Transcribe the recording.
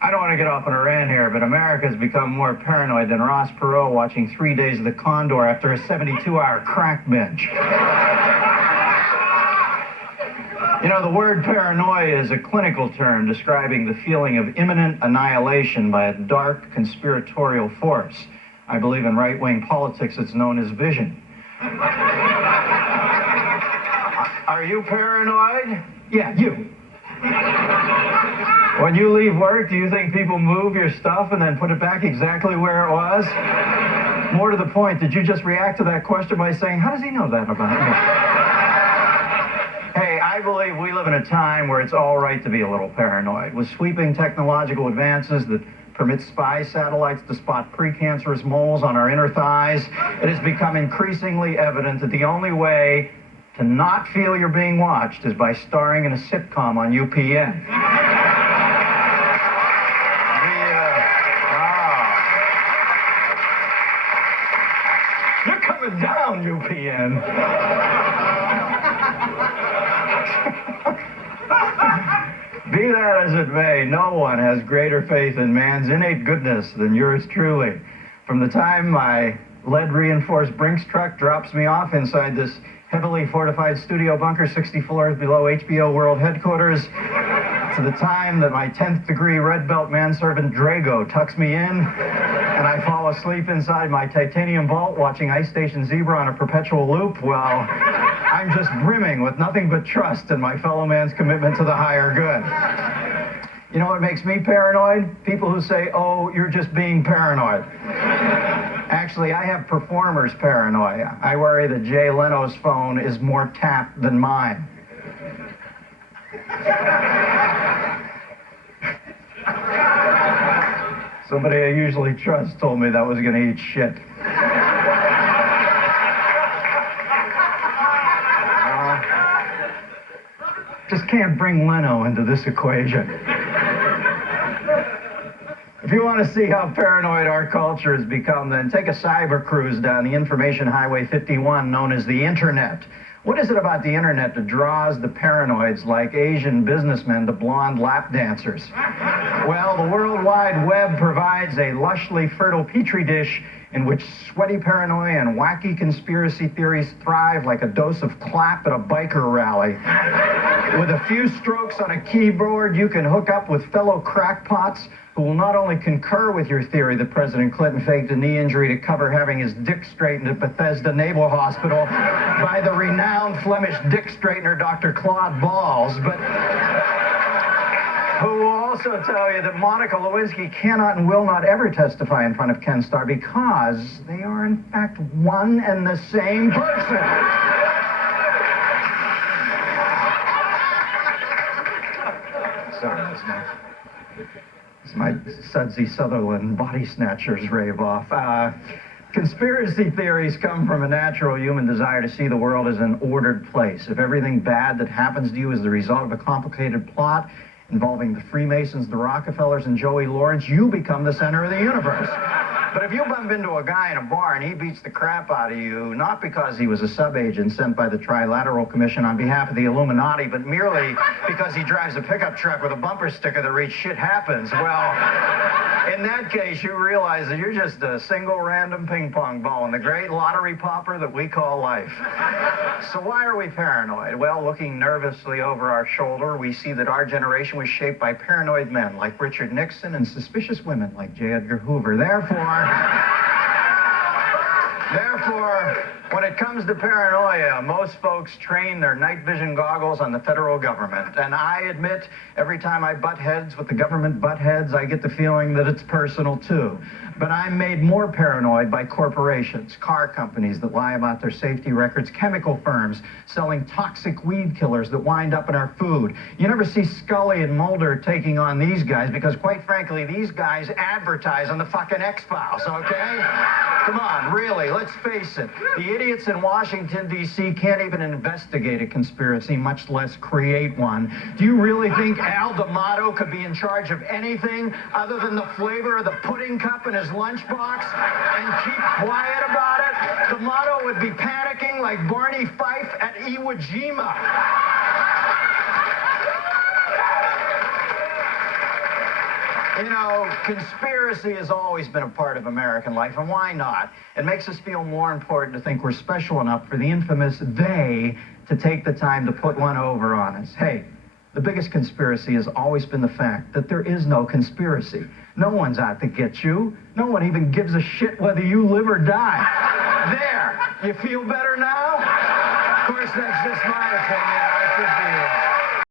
I don't want to get off on a rant here, but America's become more paranoid than Ross Perot watching 3 Days of the Condor after a 72-hour crack binge. You know, the word paranoia is a clinical term describing the feeling of imminent annihilation by a dark conspiratorial force. I believe in right-wing politics it's known as vision. Are you paranoid? Yeah, you. When you leave work, do you think people move your stuff and then put it back exactly where it was? More to the point, did you just react to that question by saying, how does he know that about me? Hey, I believe we live in a time where it's all right to be a little paranoid. With sweeping technological advances that permit spy satellites to spot precancerous moles on our inner thighs, it has become increasingly evident that the only way to not feel you're being watched is by starring in a sitcom on UPN. You're coming down, UPN. Be that as it may, no one has greater faith in man's innate goodness than yours truly. From the time my lead-reinforced Brinks truck drops me off inside this heavily fortified studio bunker 60 floors below HBO World Headquarters, to the time that my 10th degree red belt manservant Drago tucks me in, and I fall asleep inside my titanium vault watching Ice Station Zebra on a perpetual loop, well, I'm just brimming with nothing but trust in my fellow man's commitment to the higher good. You know what makes me paranoid? People who say, oh, you're just being paranoid. Actually, I have performer's paranoia. I worry that Jay Leno's phone is more tapped than mine. Somebody I usually trust told me that was going to eat shit. Just can't bring Leno into this equation. If you want to see how paranoid our culture has become, then take a cyber cruise down the information highway 51 known as the Internet. What is it about the Internet that draws the paranoids like Asian businessmen to blonde lap dancers? Well, the World Wide Web provides a lushly fertile petri dish in which sweaty paranoia and wacky conspiracy theories thrive like a dose of clap at a biker rally. With a few strokes on a keyboard, you can hook up with fellow crackpots who will not only concur with your theory that President Clinton faked a knee injury to cover having his dick straightened at Bethesda Naval Hospital by the renowned Flemish dick straightener Dr. Claude Balls, but who will also tell you that Monica Lewinsky cannot and will not ever testify in front of Ken Starr because they are in fact one and the same person. Sorry, it's my Sudsy Sutherland body snatchers rave off. Conspiracy theories come from a natural human desire to see the world as an ordered place. If everything bad that happens to you is the result of a complicated plot involving the Freemasons, the Rockefellers, and Joey Lawrence, you become the center of the universe. But if you bump into a guy in a bar and he beats the crap out of you, not because he was a sub-agent sent by the Trilateral Commission on behalf of the Illuminati, but merely because he drives a pickup truck with a bumper sticker that reads "shit happens," well, in that case, you realize that you're just a single random ping pong ball in the great lottery popper that we call life. So why are we paranoid? Well, looking nervously over our shoulder, we see that our generation was shaped by paranoid men like Richard Nixon and suspicious women like J. Edgar Hoover. Therefore, when it comes to paranoia, most folks train their night vision goggles on the federal government. And I admit, every time I butt heads with the government butt heads, I get the feeling that it's personal too. But I'm made more paranoid by corporations, car companies that lie about their safety records, chemical firms selling toxic weed killers that wind up in our food. You never see Scully and Mulder taking on these guys because, quite frankly, these guys advertise on the fucking X-Files, okay? Come on, really, let's face it. The idiots in Washington, D.C. can't even investigate a conspiracy, much less create one. Do you really think Al D'Amato could be in charge of anything other than the flavor of the pudding cup in his lunchbox and keep quiet about it? D'Amato would be panicking like Barney Fife at Iwo Jima. You know, conspiracy has always been a part of American life, and why not? It makes us feel more important to think we're special enough for the infamous they to take the time to put one over on us. Hey, the biggest conspiracy has always been the fact that there is no conspiracy. No one's out to get you. No one even gives a shit whether you live or die. There. You feel better now? Of course, that's just my opinion. I could be wrong.